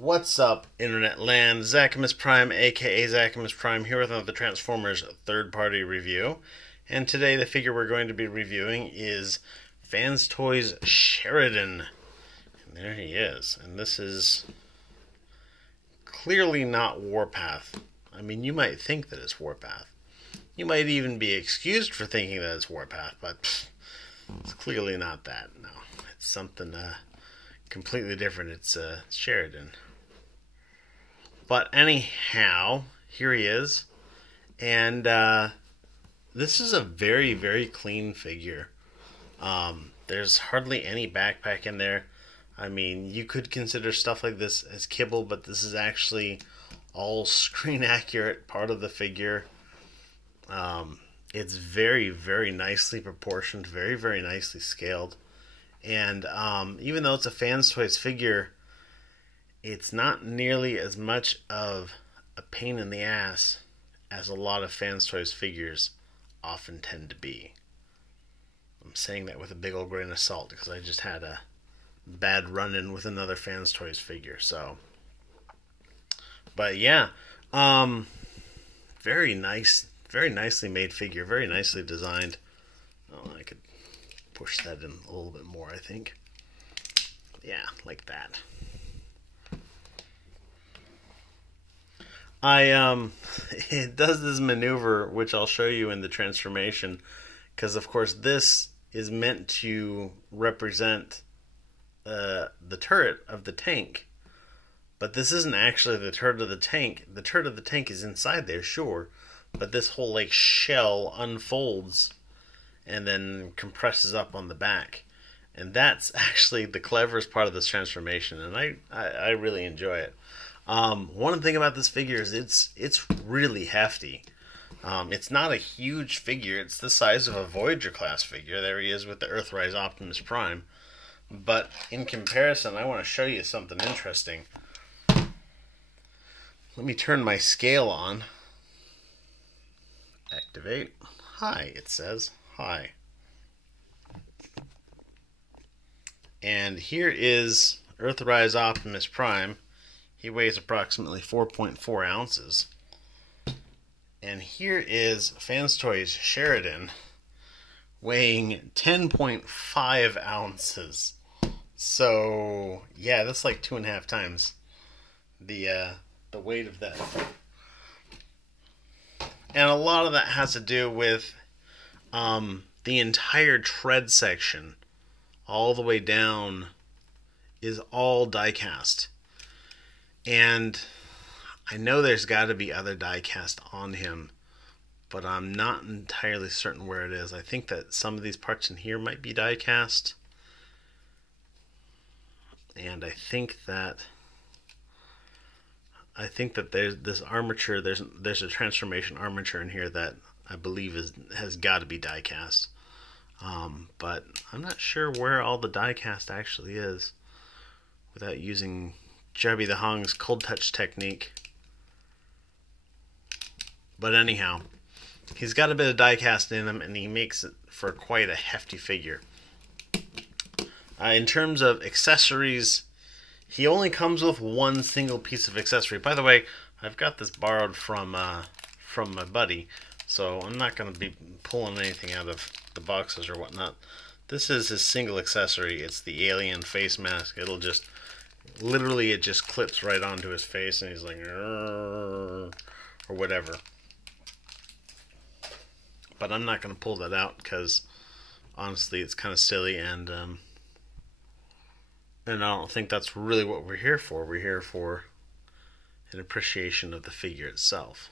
What's up, Internet Land? Zachamus Prime, aka Zachamus Prime, here with another Transformers third-party review. And today the figure we're going to be reviewing is Fanstoys Sheridan. And there he is. And this is clearly not Warpath. I mean, you might think that it's Warpath. You might even be excused for thinking that it's Warpath, but it's clearly not that. No, it's something completely different. It's Sheridan. But anyhow, here he is. And this is a very, very clean figure. There's hardly any backpack in there. I mean, you could consider stuff like this as kibble, but this is actually all screen accurate part of the figure. It's very, very nicely proportioned, very, very nicely scaled. And even though it's a Fanstoys figure, it's not nearly as much of a pain in the ass as a lot of Fanstoys figures often tend to be. I'm saying that with a big old grain of salt because I just had a bad run-in with another Fanstoys figure. So, but yeah, very nice, very nicely made figure, very nicely designed. Oh, I could push that in a little bit more, I think. Yeah, like that. It does this maneuver, which I'll show you in the transformation, because of course this is meant to represent the turret of the tank, but this isn't actually the turret of the tank. The turret of the tank is inside there, sure, but this whole like shell unfolds and then compresses up on the back, and that's actually the cleverest part of this transformation, and I really enjoy it. One thing about this figure is it's really hefty. It's not a huge figure. It's the size of a Voyager class figure. There he is with the Earthrise Optimus Prime. But in comparison, I want to show you something interesting. Let me turn my scale on. Activate. Hi, it says. Hi. And here is Earthrise Optimus Prime. He weighs approximately 4.4 ounces. And here is Fanstoys Sheridan, weighing 10.5 ounces. So, yeah, that's like 2.5 times the weight of that. And a lot of that has to do with the entire tread section, all the way down, is all die-cast. And I know there's got to be other die-cast on him, but I'm not entirely certain where it is. I think that some of these parts in here might be die-cast. And I think that there's this armature, there's a transformation armature in here that I believe has got to be die-cast. But I'm not sure where all the die-cast actually is without using Jebby the Hong's cold touch technique. But anyhow, he's got a bit of die-cast in him, and he makes it for quite a hefty figure. In terms of accessories, he only comes with one single piece of accessory. By the way, I've got this borrowed from my buddy, so I'm not going to be pulling anything out of the boxes or whatnot. This is his single accessory. It's the alien face mask. It'll just literally, it just clips right onto his face, and he's like, or whatever. But I'm not going to pull that out because, honestly, it's kind of silly, and I don't think that's really what we're here for. We're here for an appreciation of the figure itself.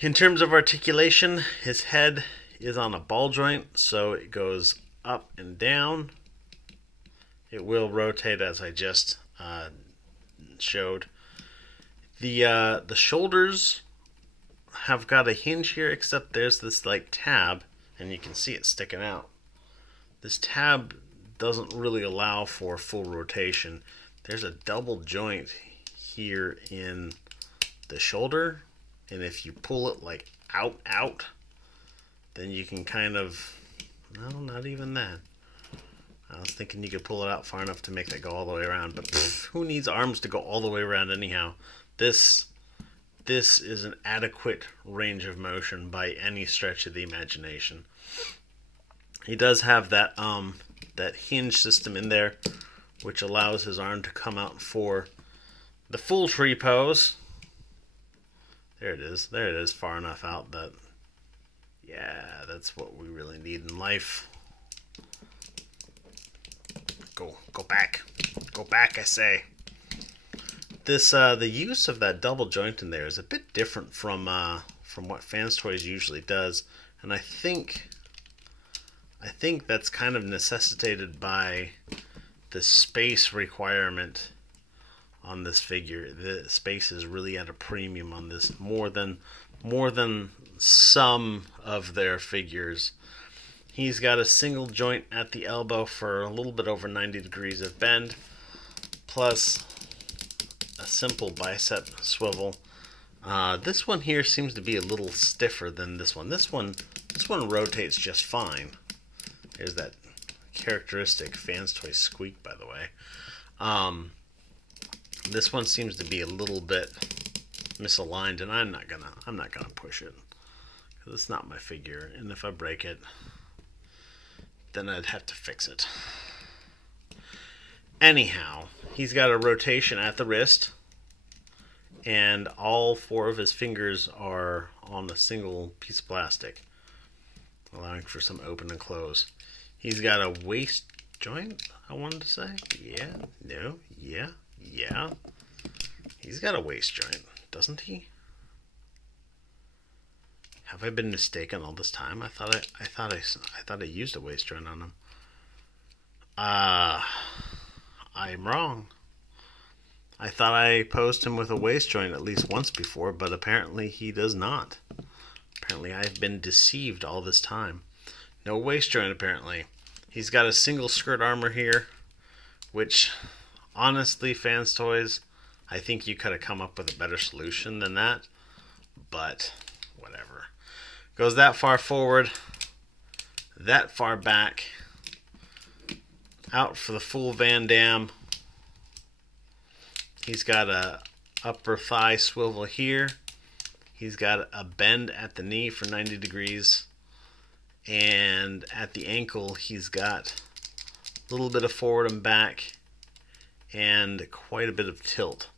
In terms of articulation, his head is on a ball joint, so it goes up and down. It will rotate, as I just showed. The shoulders have got a hinge here, except there's this like tab, and you can see it sticking out. This tab doesn't really allow for full rotation. There's a double joint here in the shoulder, and if you pull it like out, then you can kind of, no, not even that. I was thinking you could pull it out far enough to make that go all the way around, but who needs arms to go all the way around anyhow? This is an adequate range of motion by any stretch of the imagination. He does have that that hinge system in there, which allows his arm to come out for the full tree pose. There it is. There it is, far enough out that, yeah, that's what we really need in life. Go back. Go back, I say. This the use of that double joint in there is a bit different from what Fanstoys usually does, and I think that's kind of necessitated by the space requirement on this figure. The space is really at a premium on this, more than some of their figures. He's got a single joint at the elbow for a little bit over 90 degrees of bend, plus a simple bicep swivel. This one here seems to be a little stiffer than this one. This one rotates just fine. There's that characteristic Fanstoys squeak, by the way. This one seems to be a little bit misaligned, and I'm not gonna push it because it's not my figure. And if I break it, then I'd have to fix it. Anyhow, he's got a rotation at the wrist, and all four of his fingers are on a single piece of plastic, allowing for some open and close. He's got a waist joint, I wanted to say. Yeah, no, yeah. He's got a waist joint, doesn't he? Have I been mistaken all this time? I thought I used a waist joint on him. I'm wrong. I thought I posed him with a waist joint at least once before, but apparently he does not. Apparently I've been deceived all this time. No waist joint, apparently. He's got a single skirt armor here, which, honestly, Fanstoys, I think you could have come up with a better solution than that, but whatever. Goes that far forward, that far back, out for the full Van Damme. He's got a upper thigh swivel here. He's got a bend at the knee for 90 degrees. And at the ankle, he's got a little bit of forward and back and quite a bit of tilt.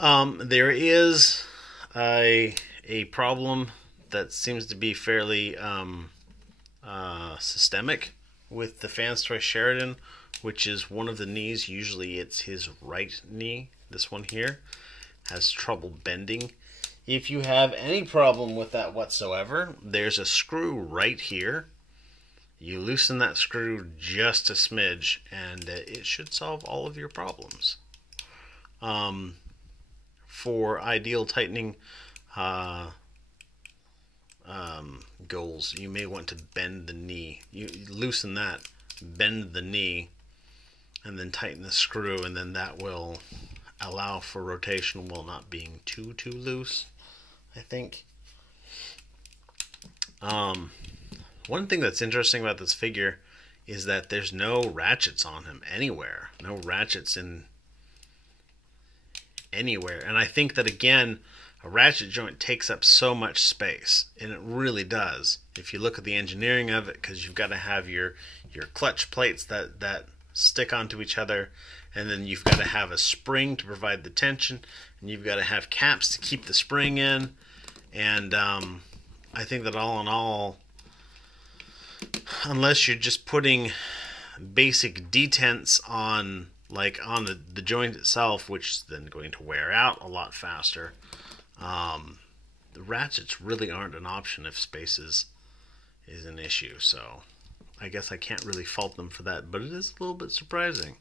There is a problem that seems to be fairly systemic with the Fanstoys Sheridan, which is one of the knees. Usually it's his right knee. This one here has trouble bending. If you have any problem with that whatsoever, there's a screw right here. You loosen that screw just a smidge, and it should solve all of your problems. For ideal tightening goals, you may want to bend the knee. You loosen that, bend the knee, and then tighten the screw, and then that will allow for rotation while not being too loose, I think. One thing that's interesting about this figure is that there's no ratchets on him anywhere. No ratchets in anywhere. And I think that, again, a ratchet joint takes up so much space, and it really does. If you look at the engineering of it, because you've got to have your clutch plates that stick onto each other, and then you've got to have a spring to provide the tension, and you've got to have caps to keep the spring in. And I think that all in all, unless you're just putting basic detents on, like on the joint itself, which is then going to wear out a lot faster, the ratchets really aren't an option if space is an issue. So I guess I can't really fault them for that, but it is a little bit surprising.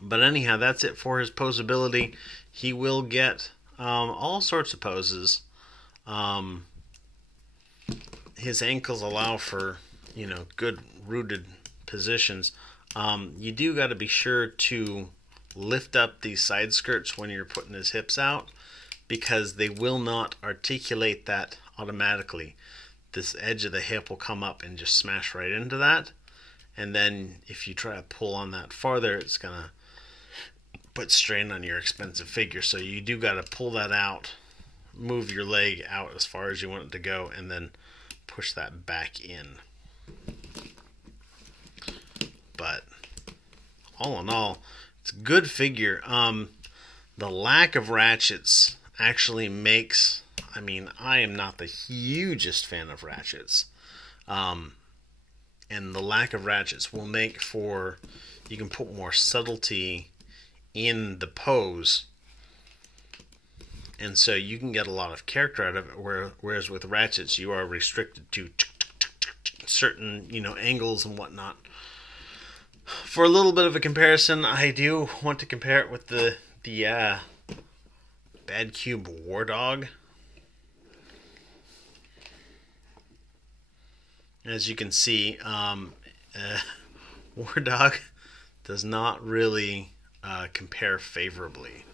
But anyhow, that's it for his posability. He will get all sorts of poses. His ankles allow for, good rooted positions. You do got to be sure to lift up these side skirts when you're putting his hips out, because they will not articulate that automatically. this edge of the hip will come up and just smash right into that. And then if you try to pull on that farther, it's going to put strain on your expensive figure. So you do got to pull that out, move your leg out as far as you want it to go, and then push that back in. But all in all, it's a good figure. The lack of ratchets actually makes, I mean, I am not the hugest fan of ratchets. And the lack of ratchets will make for, you can put more subtlety in the pose. And so you can get a lot of character out of it, whereas with ratchets you are restricted to certain, angles and whatnot. For a little bit of a comparison, I do want to compare it with the Bad Cube War Dog. As you can see, War Dog does not really compare favorably.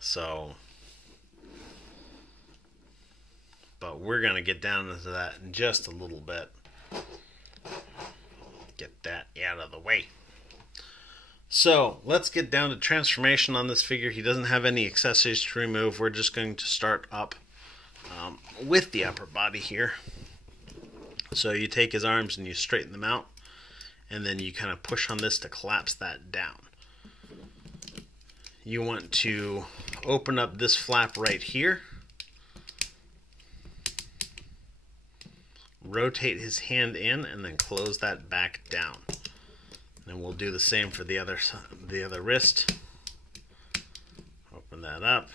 So, but we're going to get down into that in just a little bit. Get that out of the way. So, let's get down to transformation on this figure. He doesn't have any accessories to remove. We're just going to start up with the upper body here. So you take his arms and you straighten them out, and then you kind of push on this to collapse that down. You want to open up this flap right here, rotate his hand in, and then close that back down. And we'll do the same for the other wrist. Open that up.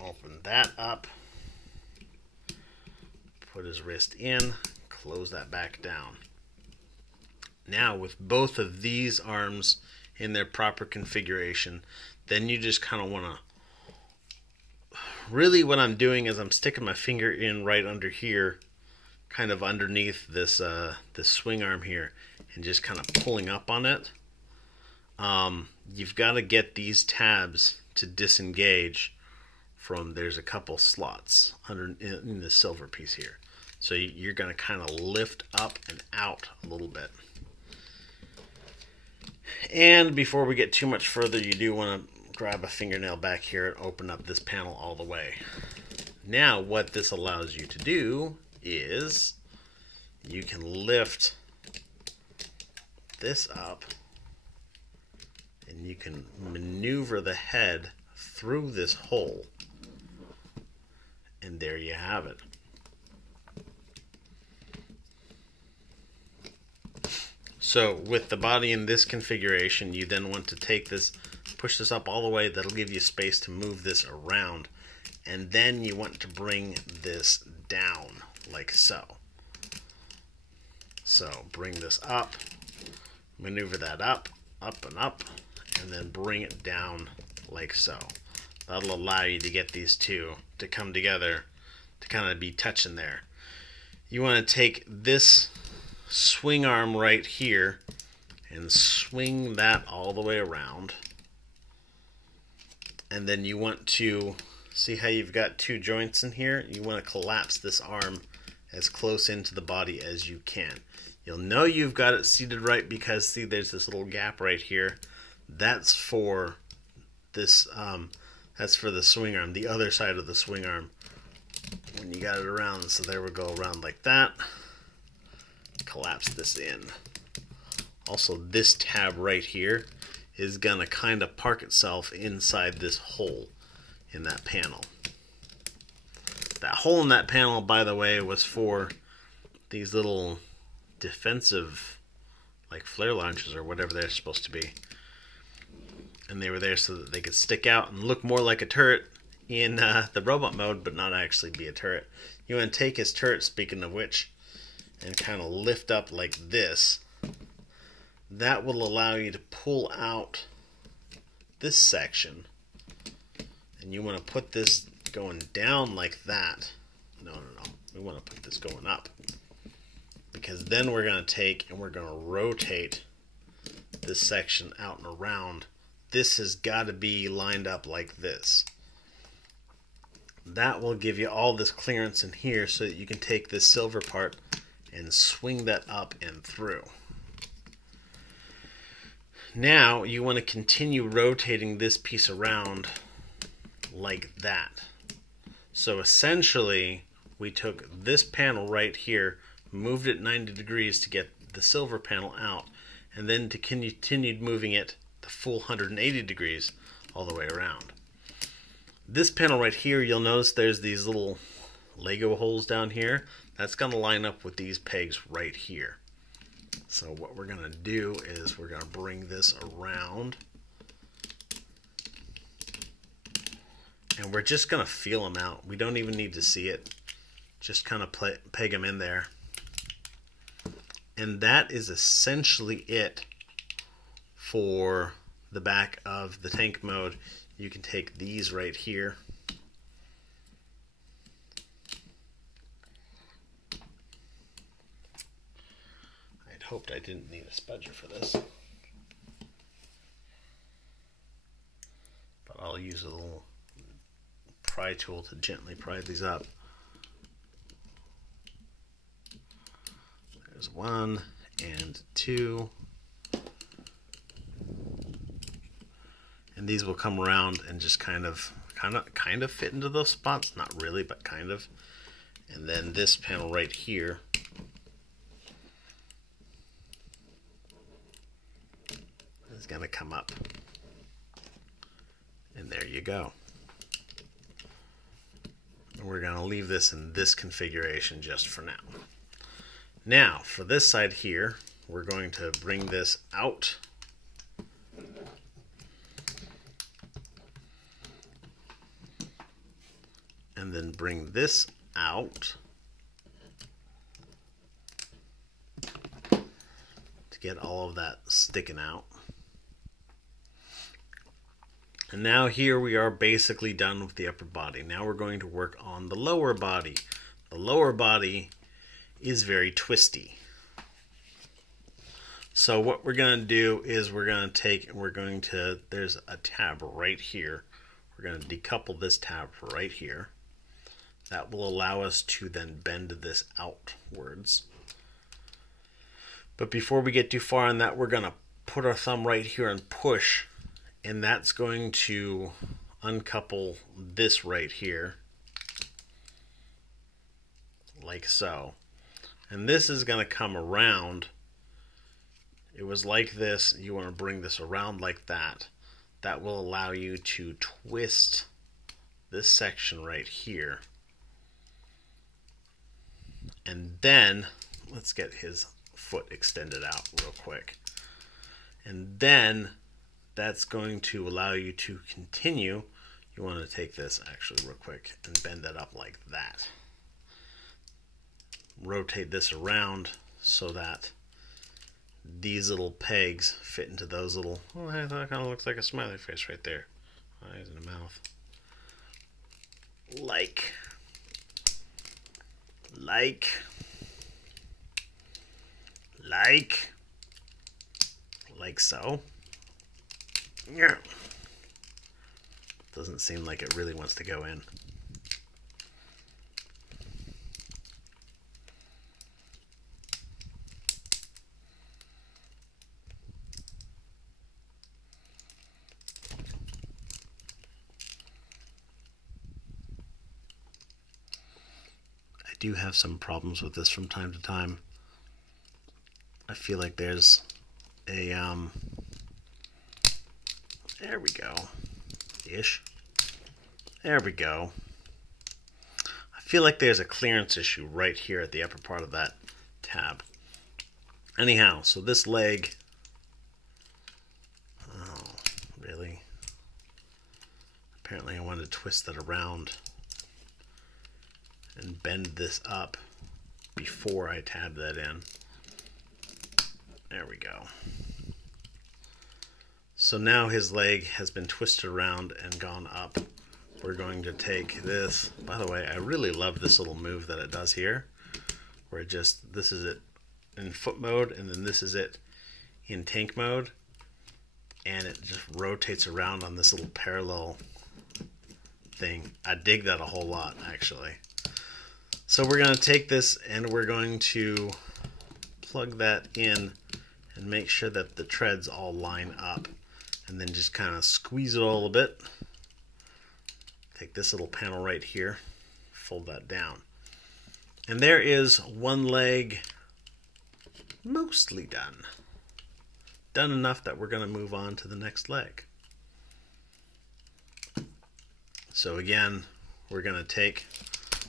Open that up. Put his wrist in, close that back down. Now with both of these arms in their proper configuration, then you just kind of want to, really what I'm doing is I'm sticking my finger in right under here, kind of underneath this this swing arm here, and just kind of pulling up on it. You've got to get these tabs to disengage from, there's a couple slots under in the silver piece here. So you're going to kind of lift up and out a little bit. And before we get too much further, you do want to grab a fingernail back here and open up this panel all the way. Now what this allows you to do is you can lift this up and you can maneuver the head through this hole. And there you have it. So with the body in this configuration, you then want to take this, push this up all the way. That'll give you space to move this around. And then you want to bring this down like so. So bring this up, maneuver that up, and then bring it down like so. That'll allow you to get these two to come together to kind of be touching there. You want to take this swing arm right here and swing that all the way around. And then you want to, see how you've got two joints in here? You want to collapse this arm as close into the body as you can. You'll know you've got it seated right because, see, there's this little gap right here. That's for this, that's for the swing arm, the other side of the swing arm. When you got it around, so there we go, around like that. Collapse this in. Also, this tab right here is gonna kind of park itself inside this hole in that panel. That hole in that panel, by the way, was for these little defensive, like flare launchers or whatever they're supposed to be. And they were there so that they could stick out and look more like a turret in the robot mode, but not actually be a turret. You want to take his turret, speaking of which, and kind of lift up like this. That will allow you to pull out this section. And you want to put this going down like that. No. We want to put this going up. Because then we're going to take and we're going to rotate this section out and around. This has got to be lined up like this. that will give you all this clearance in here so that you can take this silver part and swing that up and through. Now you want to continue rotating this piece around like that. So essentially we took this panel right here, moved it 90 degrees to get the silver panel out, and then continued moving it the full 180 degrees all the way around. This panel right here, you'll notice there's these little Lego holes down here. That's going to line up with these pegs right here. So what we're going to do is we're going to bring this around. And we're just going to feel them out. We don't even need to see it. Just kind of peg them in there. And that is essentially it for the back of the tank mode. You can take these right here. I'd hoped I didn't need a spudger for this. But I'll use a little pry tool to gently pry these up. There's 1 and 2. And these will come around and just kind of fit into those spots. Not really, but kind of. And then this panel right here is going to come up. And there you go. And we're going to leave this in this configuration just for now. Now, for this side here, we're going to bring this out. And then bring this out to get all of that sticking out. And now here we are basically done with the upper body. Now we're going to work on the lower body. The lower body is very twisty. So what we're going to do is we're going to there's a tab right here. We're going to decouple this tab right here. That will allow us to then bend this outwards. But before we get too far on that, we're going to put our thumb right here and push, and that's going to uncouple this right here, like so. And this is going to come around. It was like this. You want to bring this around like that. That will allow you to twist this section right here. And then, let's get his foot extended out real quick. And then, that's going to allow you to continue. You want to take this actually real quick and bend that up like that. Rotate this around so that these little pegs fit into those little, oh, that kind of looks like a smiley face right there. Eyes and a mouth. Like so. Yeah. Doesn't seem like it really wants to go in. I do have some problems with this from time to time. I feel like there's a there we go. Ish. There we go. I feel like there's a clearance issue right here at the upper part of that tab. Anyhow, so this leg, oh, really? Apparently I wanted to twist that around and bend this up before I tab that in. There we go. So now his leg has been twisted around and gone up. We're going to take this. By the way, I really love this little move that it does here, where it just, this is it in foot mode, and then this is it in tank mode, and it just rotates around on this little parallel thing. I dig that a whole lot, actually. So we're going to take this and we're going to plug that in and make sure that the treads all line up. And then just kind of squeeze it all a bit. Take this little panel right here, fold that down. And there is one leg mostly done. Done enough that we're going to move on to the next leg. So again, we're going to take,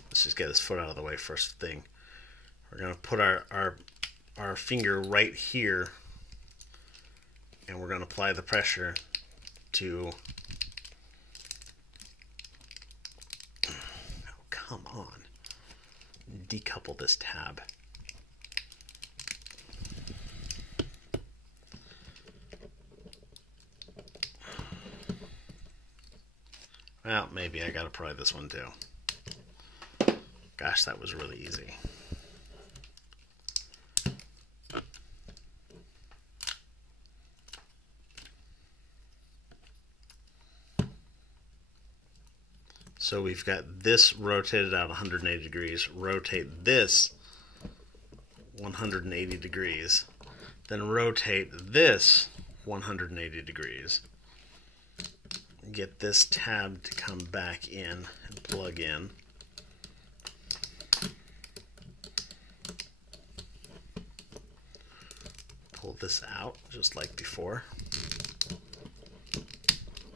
let's just get his foot out of the way first thing. We're going to put our finger right here, and we're going to apply the pressure to, oh, come on, decouple this tab. Well, maybe I gotta pry this one too. Gosh, that was really easy. So we've got this rotated out 180 degrees, rotate this 180 degrees, then rotate this 180 degrees. Get this tab to come back in and plug in. Pull this out just like before.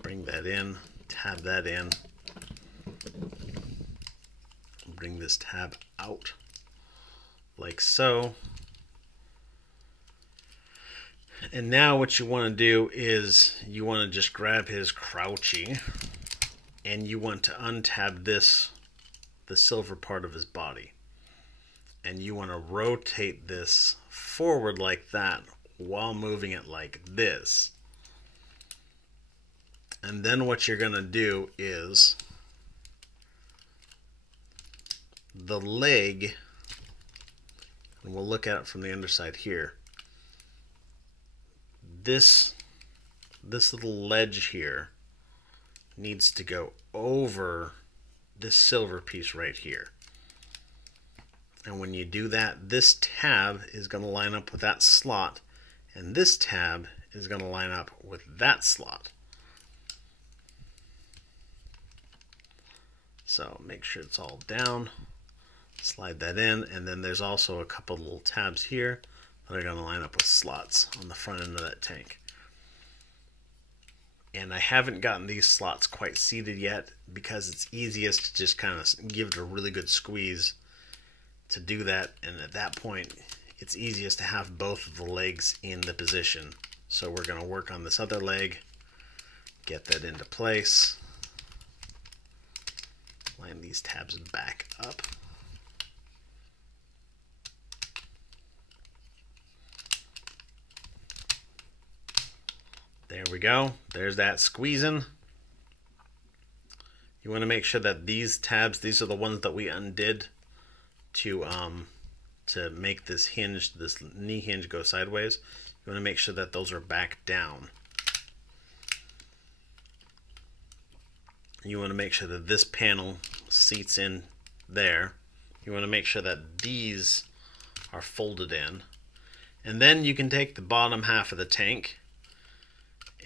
Bring that in, tab that in. Bring this tab out like so. And now what you want to do is you want to just grab his crouchy and you want to untab this, the silver part of his body. And you want to rotate this forward like that while moving it like this. And then what you're going to do is the leg, and we'll look at it from the underside here. This little ledge here needs to go over this silver piece right here. And when you do that, this tab is going to line up with that slot, and this tab is going to line up with that slot. So make sure it's all down, slide that in, and then there's also a couple little tabs here that are going to line up with slots on the front end of that tank. And I haven't gotten these slots quite seated yet because it's easiest to just kind of give it a really good squeeze to do that. And at that point, it's easiest to have both of the legs in the position. So we're going to work on this other leg, get that into place, line these tabs back up. There we go. There's that squeezing. You want to make sure that these tabs, these are the ones that we undid to make this hinge, this knee hinge go sideways. You want to make sure that those are back down. You want to make sure that this panel seats in there. You want to make sure that these are folded in. And then you can take the bottom half of the tank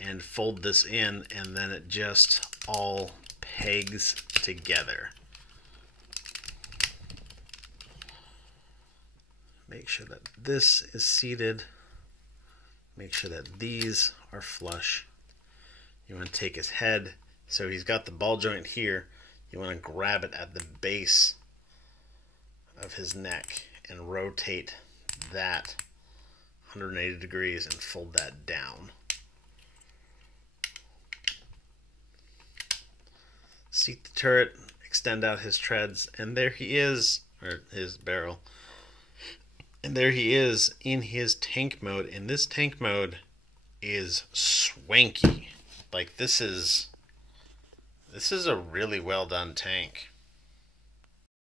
and fold this in, and then it just all pegs together. Make sure that this is seated. Make sure that these are flush. You want to take his head, so he's got the ball joint here. You want to grab it at the base of his neck and rotate that 180 degrees and fold that down. Seat the turret, extend out his treads, and there he is, or his barrel. And there he is in his tank mode, and this tank mode is swanky. Like, this is a really well done tank.